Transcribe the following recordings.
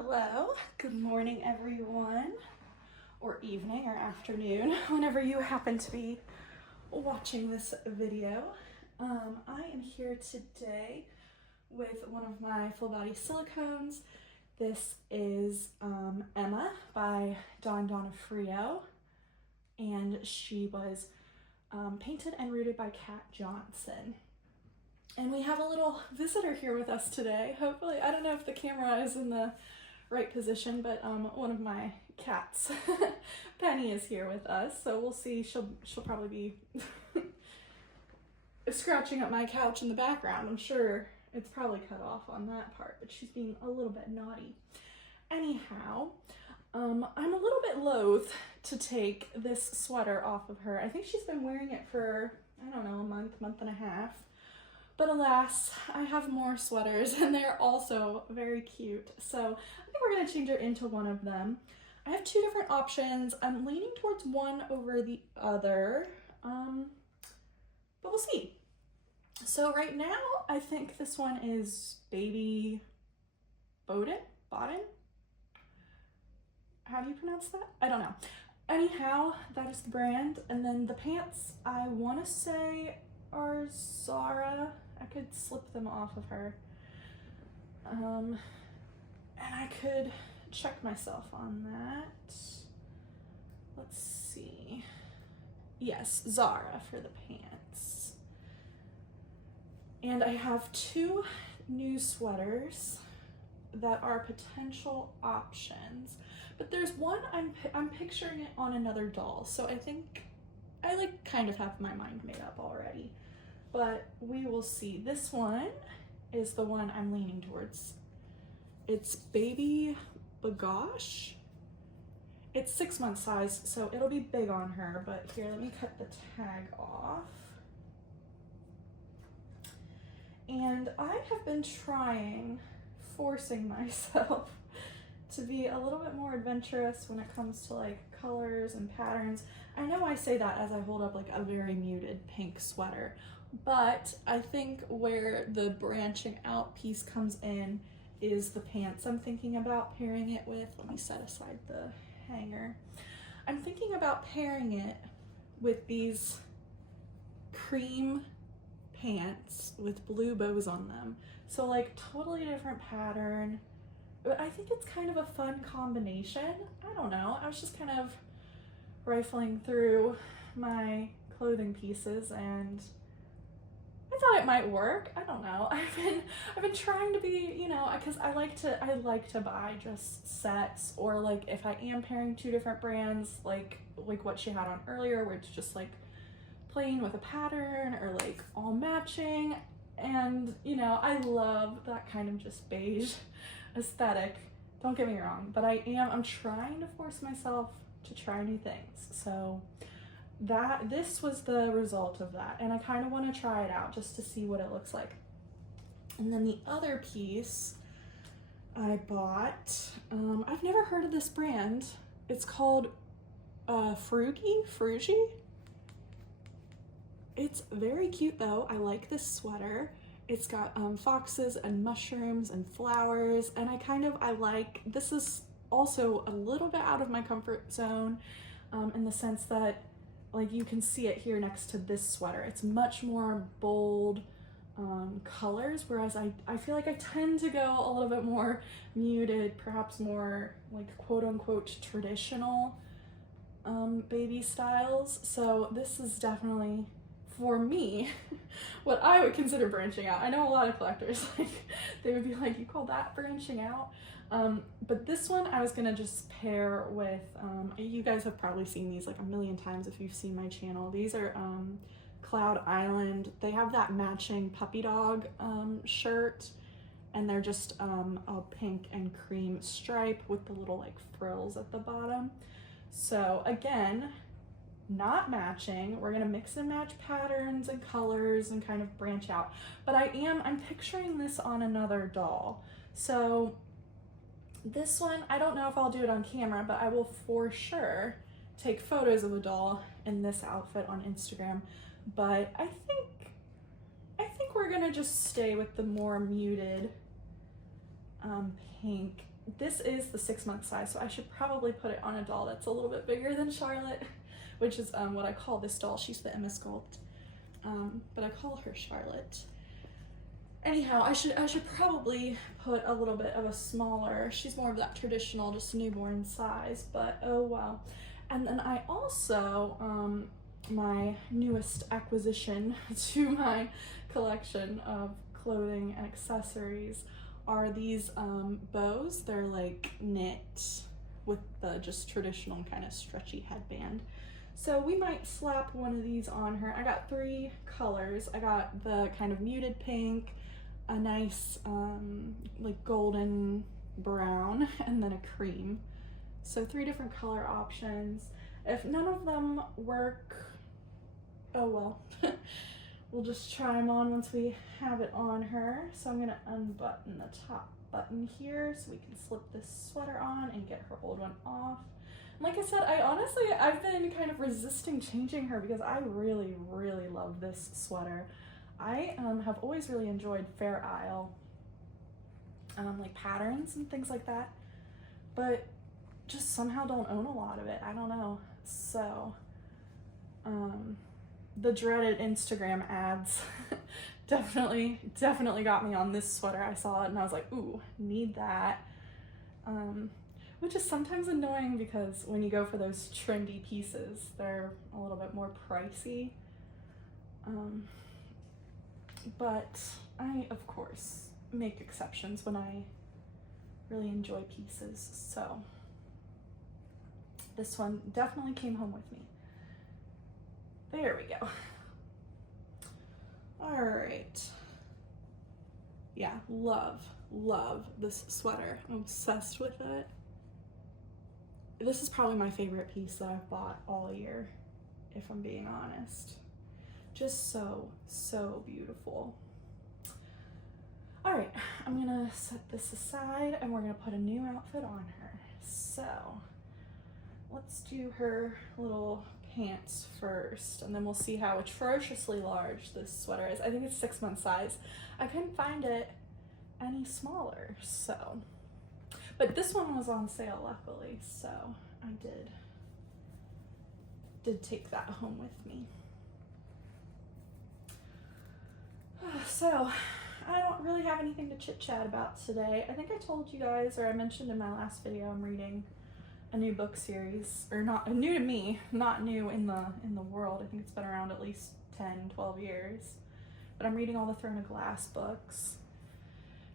Hello, good morning everyone, or evening or afternoon, whenever you happen to be watching this video. I am here today with one of my full body silicones. This is Emma by Dawn Donofrio, and she was painted and rooted by Kat Johnson. And we have a little visitor here with us today. Hopefully, I don't know if the camera is in the right position, but one of my cats, Penny, is here with us. So we'll see. She'll probably be scratching up my couch in the background. I'm sure it's probably cut off on that part, but she's being a little bit naughty. Anyhow, I'm a little bit loath to take this sweater off of her. I think she's been wearing it for, I don't know, a month and a half. But alas, I have more sweaters and they're also very cute. So I think we're gonna change her into one of them. I have two different options. I'm leaning towards one over the other, but we'll see. So right now, I think this one is Baby Boden? How do you pronounce that? I don't know. Anyhow, that is the brand. And then the pants, I wanna say are Zara. I could slip them off of her. And I could check myself on that. Let's see. Yes, Zara for the pants. And I have two new sweaters that are potential options. But there's one I'm picturing it on another doll. So I think I kind of have my mind made up already. But we will see. This one is the one I'm leaning towards. It's Baby Bagosh. It's 6 month size, so it'll be big on her, but here, let me cut the tag off. And I have been forcing myself to be a little bit more adventurous when it comes to colors and patterns. I know I say that as I hold up a very muted pink sweater, but I think where the branching out piece comes in is the pants I'm thinking about pairing it with. Let me set aside the hanger. I'm thinking about pairing it with these cream pants with blue bows on them. So totally different pattern, but I think it's kind of a fun combination. I don't know. I was just kind of rifling through my clothing pieces and I thought it might work. I don't know. I've been trying to be, because I like to buy just sets, or if I am pairing two different brands, like what she had on earlier, where it's just plain with a pattern or all matching. And I love that kind of just beige aesthetic. Don't get me wrong, but I'm trying to force myself to try new things. So this was the result of that, and I kind of want to try it out just to see what it looks like. And then the other piece I bought, I've never heard of this brand. It's called Frugi. It's very cute though. I like this sweater. It's got foxes and mushrooms and flowers, and this is also a little bit out of my comfort zone in the sense that you can see it here next to this sweater. It's much more bold colors, whereas I feel like I tend to go a little bit more muted, perhaps more quote unquote traditional baby styles. So this is definitely, for me, what I would consider branching out. I know a lot of collectors, they would be like, you call that branching out? But this one I was gonna just pair with, you guys have probably seen these a million times if you've seen my channel. These are Cloud Island. They have that matching puppy dog shirt, and they're just a pink and cream stripe with the little frills at the bottom. So again, not matching. We're gonna mix and match patterns and colors and kind of branch out. But I'm picturing this on another doll. So this one, I don't know if I'll do it on camera, but I will for sure take photos of a doll in this outfit on Instagram. But I think we're gonna just stay with the more muted pink. This is the 6-month size, so I should probably put it on a doll that's a little bit bigger than Charlotte, which is what I call this doll. She's the Emma Sculpt, but I call her Charlotte. Anyhow, I should probably put a little bit of a smaller, she's more of that traditional, just newborn size, but oh well. And then I also, my newest acquisition to my collection of clothing and accessories are these bows. They're like knit with the just traditional kind of stretchy headband. So we might slap one of these on her. I got 3 colors. I got the kind of muted pink, a nice like golden brown, and then a cream. So 3 different color options. If none of them work, oh well. We'll just try them on once we have it on her. So I'm gonna unbutton the top button here so we can slip this sweater on and get her old one off. Like I said, I've been kind of resisting changing her because I really, really love this sweater. I have always really enjoyed Fair Isle, like patterns and things like that, but just somehow don't own a lot of it. I don't know. So, the dreaded Instagram ads definitely got me on this sweater. I saw it and I was like, ooh, need that. Which is sometimes annoying because when you go for those trendy pieces, they're a little bit more pricey. But I, of course, make exceptions when I really enjoy pieces. So this one definitely came home with me. There we go. All right. Yeah, love this sweater. I'm obsessed with it. This is probably my favorite piece that I've bought all year, if I'm being honest. Just so beautiful. All right, I'm gonna set this aside and we're gonna put a new outfit on her. So let's do her little pants first, and then we'll see how atrociously large this sweater is. I think it's 6-month size. I couldn't find it any smaller, so. But this one was on sale, luckily, so I did take that home with me. So, I don't really have anything to chit-chat about today. I think I told you guys, or I mentioned in my last video, I'm reading a new book series, or not new to me, not new in the world. I think it's been around at least 10, 12 years. But I'm reading all the Throne of Glass books.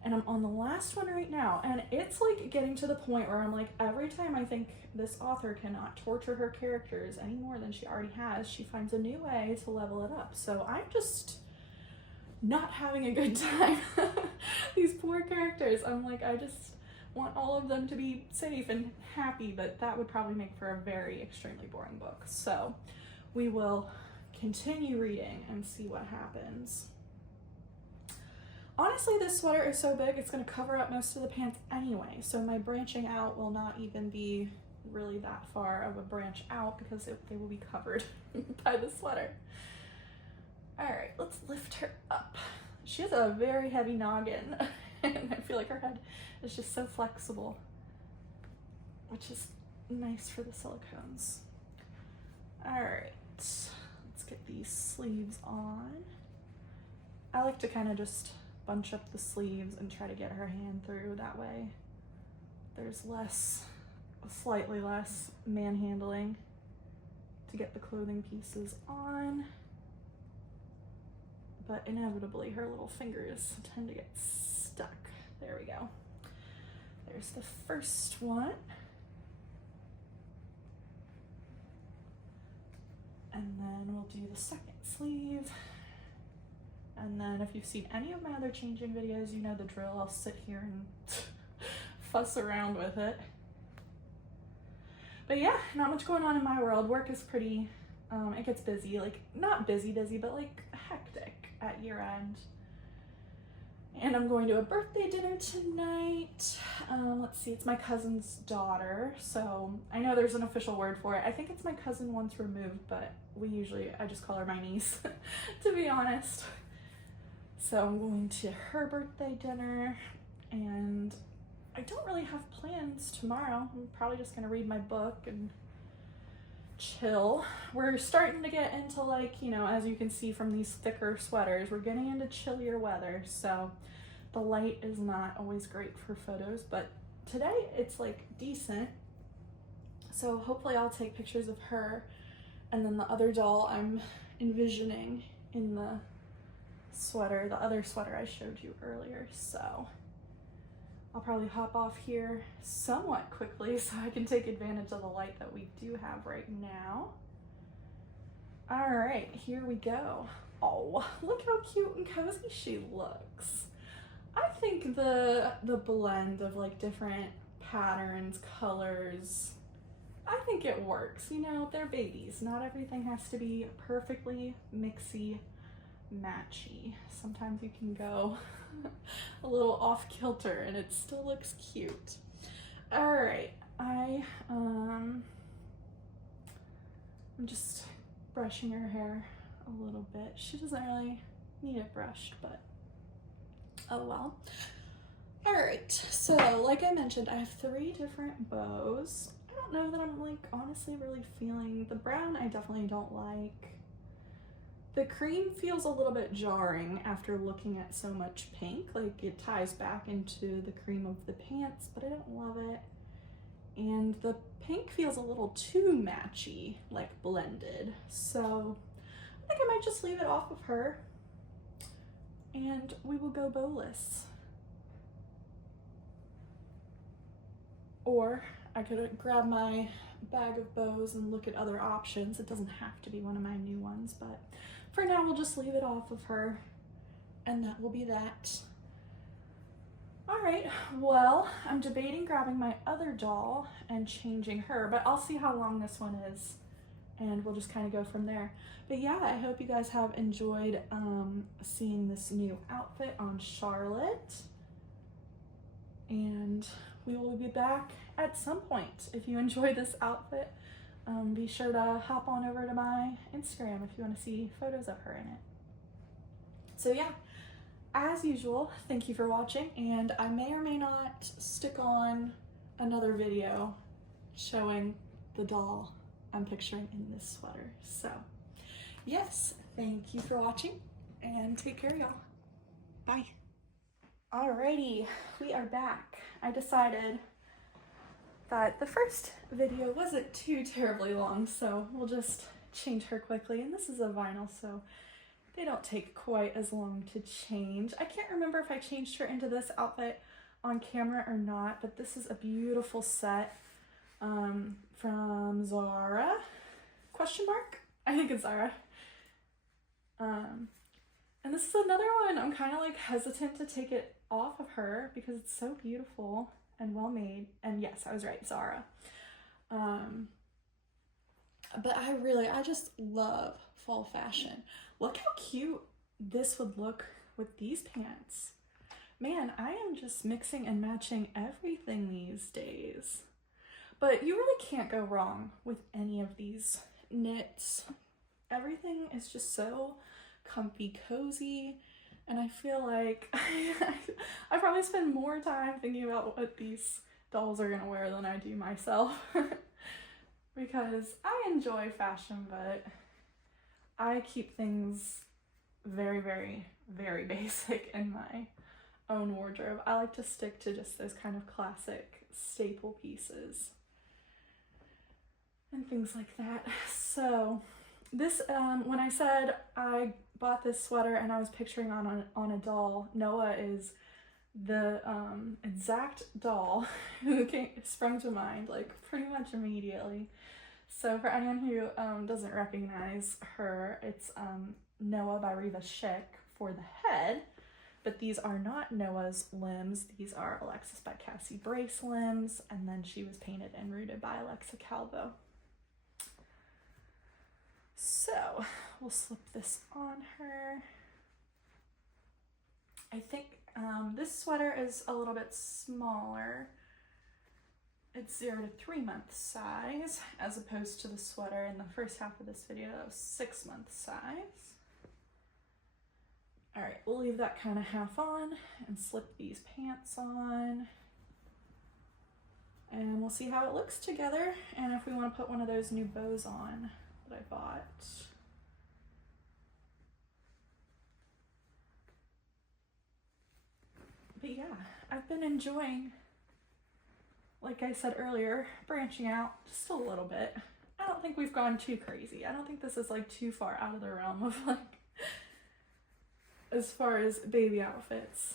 And I'm on the last one right now, and it's like getting to the point where I'm like, every time I think this author cannot torture her characters any more than she already has, she finds a new way to level it up. So I'm just not having a good time. These poor characters, I'm like, I just want all of them to be safe and happy, but that would probably make for a very extremely boring book. So we will continue reading and see what happens. Honestly, this sweater is so big, it's going to cover up most of the pants anyway, so my branching out will not even be really that far of a branch out because they will be covered by the sweater. All right, let's lift her up. She has a very heavy noggin, and I feel like her head is just so flexible, which is nice for the silicones. All right, let's get these sleeves on. I like to kind of just bunch up the sleeves and try to get her hand through. That way there's slightly less manhandling to get the clothing pieces on, but inevitably her little fingers tend to get stuck. There we go. There's the first one. And then we'll do the second sleeve. And then if you've seen any of my other changing videos, you know the drill. I'll sit here and fuss around with it. But yeah, not much going on in my world. Work is pretty, it gets busy, like not busy, but like hectic at year end. And I'm going to a birthday dinner tonight. Let's see, it's my cousin's daughter. So I know there's an official word for it. I think it's my cousin once removed, but I just call her my niece, to be honest. So I'm going to her birthday dinner, and I don't really have plans tomorrow. I'm probably just gonna read my book and chill. We're starting to get into, like, you know, as you can see from these thicker sweaters, we're getting into chillier weather, so the light is not always great for photos, but today it's like decent. So hopefully I'll take pictures of her, and then the other doll I'm envisioning in the sweater, the other sweater I showed you earlier. So I'll probably hop off here somewhat quickly so I can take advantage of the light that we do have right now. All right, here we go. Oh, look how cute and cozy she looks. I think the blend of like different patterns, colors, I think it works. You know, they're babies. Not everything has to be perfectly mixy matchy. Sometimes you can go a little off kilter and it still looks cute. All right, I'm just brushing her hair a little bit. She doesn't really need it brushed, but oh well. All right, so like I mentioned, I have 3 different bows. I don't know that I'm like honestly really feeling the brown. I definitely don't like. The cream feels a little bit jarring after looking at so much pink. Like it ties back into the cream of the pants, but I don't love it. And the pink feels a little too matchy, like blended. So I think I might just leave it off of her and we will go bowless. Or I could grab my bag of bows and look at other options. It doesn't have to be one of my new ones, but for now we'll just leave it off of her and that will be that. All right, well, I'm debating grabbing my other doll and changing her, but I'll see how long this one is and we'll just kind of go from there. But yeah, I hope you guys have enjoyed seeing this new outfit on Charlotte. And we will be back at some point. If you enjoy this outfit, be sure to hop on over to my Instagram if you want to see photos of her in it. So yeah, as usual, thank you for watching, and I may or may not stick on another video showing the doll I'm picturing in this sweater. So yes, thank you for watching and take care, y'all. Bye. Alrighty, we are back. I decided that the first video wasn't too terribly long, so we'll just change her quickly. And this is a vinyl, so they don't take quite as long to change. I can't remember if I changed her into this outfit on camera or not, but this is a beautiful set from Zara, question mark? I think it's Zara. And this is another one I'm kind of like hesitant to take it off of her because it's so beautiful and well made. And yes, I was right, Zara. But I just love fall fashion. Look how cute this would look with these pants. Man, I am just mixing and matching everything these days. But you really can't go wrong with any of these knits. Everything is just so comfy, cozy, and I feel like I probably spend more time thinking about what these dolls are gonna wear than I do myself. Because I enjoy fashion, but I keep things very, very, very basic in my own wardrobe. I like to stick to just those kind of classic staple pieces and things like that. So this, when I said I bought this sweater and I was picturing on a doll, Noah is the exact doll who sprung to mind like pretty much immediately. So for anyone who doesn't recognize her, it's Noah by Reva Schick for the head, but these are not Noah's limbs. These are Alexis by Cassie Brace limbs, and then she was painted and rooted by Alexa Calvo. So we'll slip this on her. I think this sweater is a little bit smaller. It's 0 to 3 month size, as opposed to the sweater in the first half of this video that was 6 month size. All right, we'll leave that kind of half on and slip these pants on. And we'll see how it looks together, and if we want to put one of those new bows on that I bought. But yeah, I've been enjoying, like I said earlier, branching out just a little bit. I don't think we've gone too crazy. I don't think this is like too far out of the realm of like, as far as baby outfits.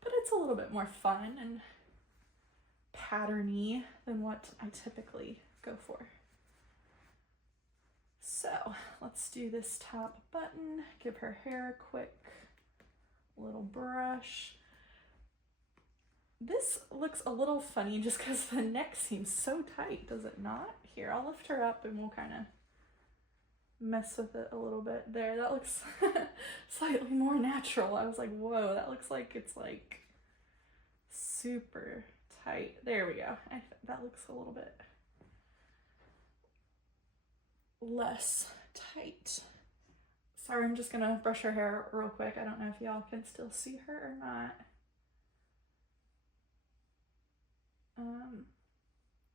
But it's a little bit more fun and patterny than what I typically go for. So let's do this top button, give her hair a quick little brush. This looks a little funny just because the neck seems so tight, does it not? Here, I'll lift her up and we'll kind of mess with it a little bit. There, that looks slightly more natural. I was like, whoa, that looks like it's like super tight. There we go. That looks a little bit less tight. Sorry, I'm just gonna brush her hair real quick. I don't know if y'all can still see her or not.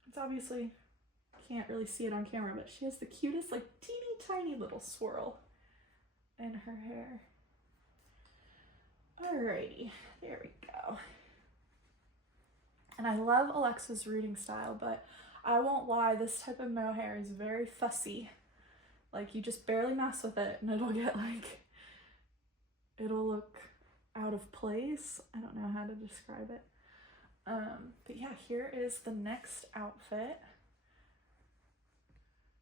It's obviously, can't really see it on camera, but she has the cutest, like, teeny tiny little swirl in her hair. Alrighty, there we go. And I love Alexa's rooting style, but I won't lie, this type of mohair is very fussy. Like, you just barely mess with it and it'll get like, it'll look out of place. I don't know how to describe it. But yeah, here is the next outfit.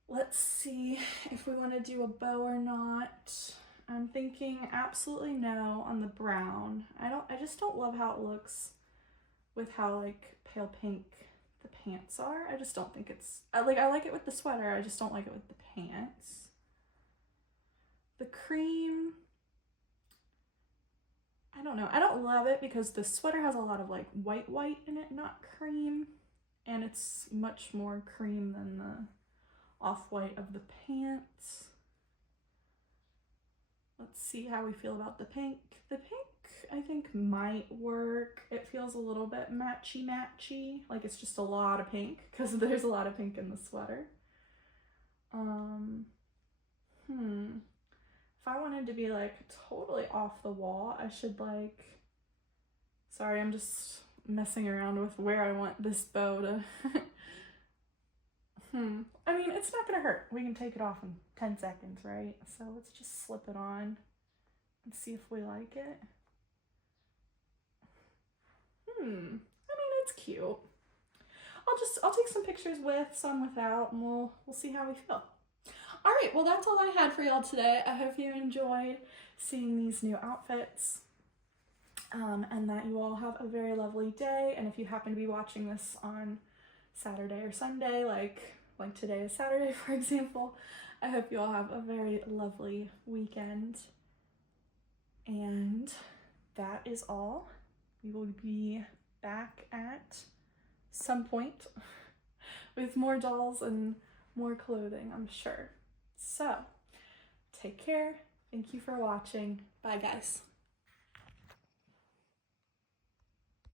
Let's see if we want to do a bow or not. I'm thinking absolutely no on the brown. I just don't love how it looks with how like pale pink the pants are. I just don't think it's, I like it with the sweater, I just don't like it with the pants. The cream, I don't know. I don't love it because the sweater has a lot of like white in it, not cream. And it's much more cream than the off-white of the pants. Let's see how we feel about the pink. The pink, I think, might work. It feels a little bit matchy. Like it's just a lot of pink because there's a lot of pink in the sweater. If I wanted to be like totally off the wall, I should like, sorry, I'm just messing around with where I want this bow to, I mean, it's not gonna hurt. We can take it off in 10 seconds, right? So let's just slip it on and see if we like it. I mean, it's cute. I'll take some pictures with, some without, and we'll see how we feel. All right, well, that's all I had for y'all today. I hope you enjoyed seeing these new outfits, and that you all have a very lovely day. And if you happen to be watching this on Saturday or Sunday, like today is Saturday, for example, I hope you all have a very lovely weekend. And that is all. We will be back at some point with more dolls and more clothing, I'm sure. So, take care. Thank you for watching. Bye, guys.